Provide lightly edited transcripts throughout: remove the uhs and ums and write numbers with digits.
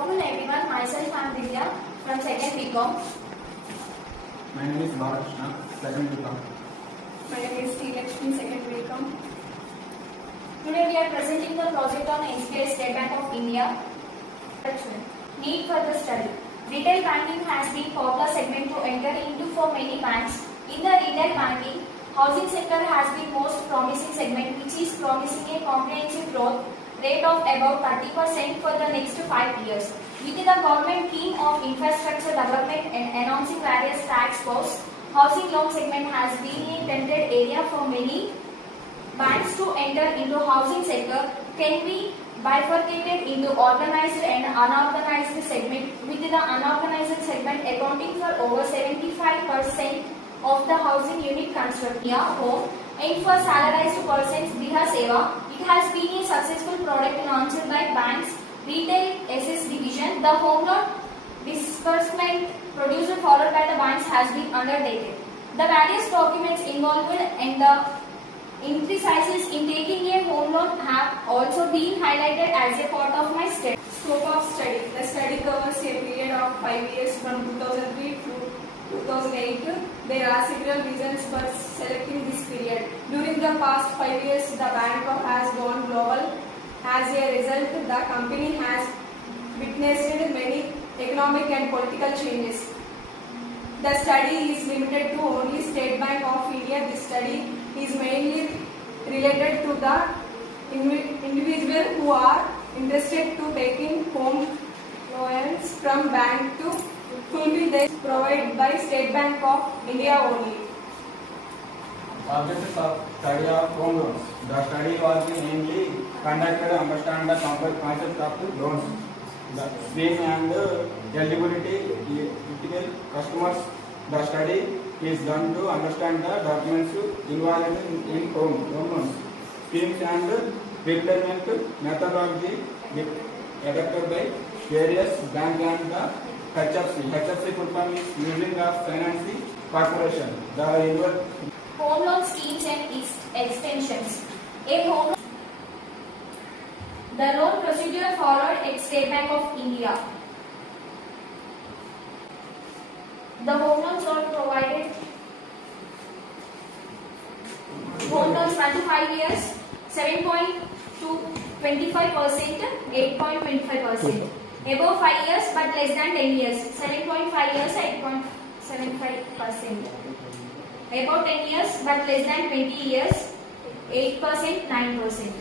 afternoon everyone, myself I am Vidya from 2nd BCom. My name is Balakrishna, 2nd BCom. My name is Sri Lakshmi, 2nd BCom. Today we are presenting the project on SBI State Bank of India. Need for the study. Retail banking has been popular segment to enter into for many banks. In the retail banking, housing sector has been most promising segment which is promising a comprehensive growth rate of about 30% for the next 5 years. With the government keen of infrastructure development and announcing various tax costs, housing loan segment has been a tempted area for many banks to enter into housing sector. Can be bifurcated into organized and unorganized segment, with the unorganized segment accounting for over 75% of the housing unit constructed home. And for salarized persons, Griha Seva, it has been a successful product launched by banks retail SS division. The home loan disbursement procedure followed by the banks has been undertaken. The various documents involved and the emphasis in taking a home loan have also been highlighted as a part of my study. Scope of study. The study covers a period of 5 years from 2003 to 2008. There are several reasons for selecting this period. During the past 5 years, the bank has gone global. As a result, the company has witnessed many economic and political changes. The study is limited to only State Bank of India. This study is mainly related to the individual who are interested to taking home loans from bank to fulfill this provided by State Bank of India only. Objectives of study of home loans. The study was mainly conducted to understand the concept of loans, the scheme and eligibility, typical customers. The study is done to understand the documents involved in home loans, schemes and repayment methodology adopted by various banks and the HFC. HFC full form is Union of Financing Corporation. The Home loan schemes and its extensions. A home the loan procedure followed at State Bank of India. The home loans are provided. Home loans 1 to 5 years, 7.25%, 8.25%. Above 5 years but less than 10 years, 7.5 years, 8.75%. About 10 years but less than 20 years, 8%, 9%.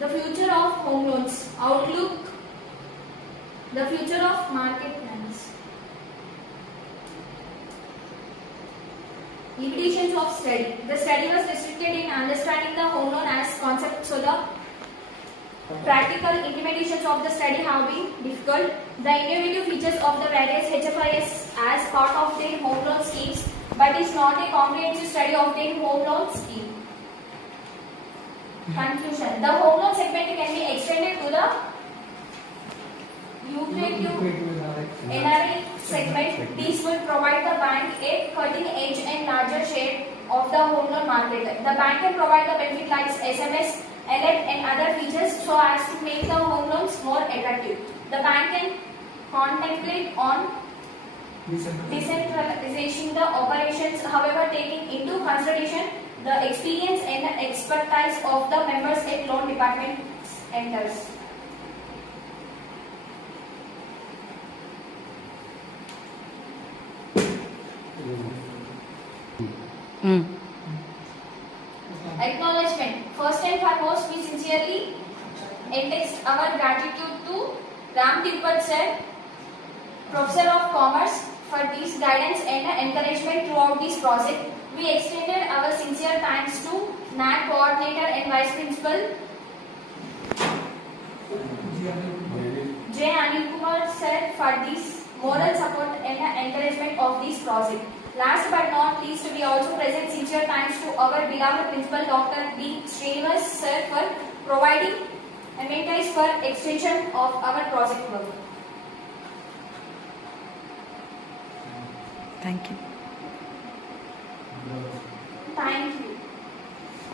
The future of home loans, outlook, the future of market plans. Limitations of study. The study was restricted in understanding the home loan as concept, so the practical implementations of the study have been difficult. The innovative features of the various HFIs as part of their home loan schemes, but is not a comprehensive study of their home loan scheme. Conclusion. The home loan segment can be extended to the lucrative NRI segment. These will provide the bank a cutting edge and larger share of the home loan market. The bank can provide the benefit like SMS, alert and other features so as to make the home loans more attractive. The bank can contemplate on decentralization the operations, however taking into consideration the experience and the expertise of the members at loan department enters. Acknowledgement. First and foremost, we sincerely extend our gratitude to Ram Tirupati sir, Professor of Commerce, for this guidance and encouragement throughout this project. We extended our sincere thanks to NAC Coordinator and Vice Principal J. Anil Kumar sir for this moral support and encouragement of this project. Last but not least, we also present sincere thanks to our beloved Principal Dr. D. Srinivas sir for providing amenities for extension of our project work. Thank you. Thank you.